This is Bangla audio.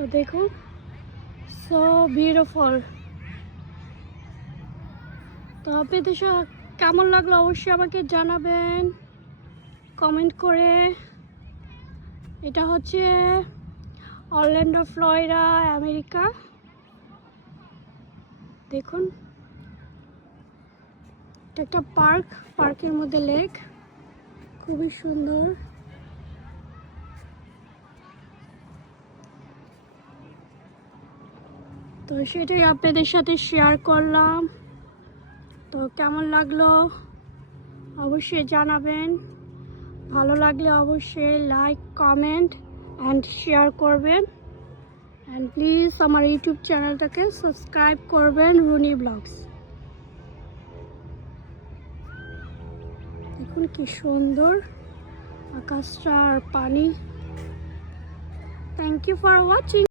তো দেখুন, সো বিউটিফুল। তো আপনাদের কেমন লাগলো অবশ্যই আমাকে জানাবেন কমেন্ট করে। এটা হচ্ছে অরল্যান্ডো, ফ্লোরিডা, আমেরিকা। দেখুন, এটা একটা পার্কের মধ্যে লেক, খুবই সুন্দর। তো সেটাই আপনাদের সাথে শেয়ার করলাম। তো কেমন লাগলো অবশ্যই জানাবেন। ভালো লাগলে অবশ্যই লাইক, কমেন্ট অ্যান্ড শেয়ার করবেন। অ্যান্ড প্লিজ আমার ইউটিউব চ্যানেলটাকে সাবস্ক্রাইব করবেন, রুনি ব্লগস। দেখুন কি সুন্দর আকাশটা আর পানি। Thank you for watching.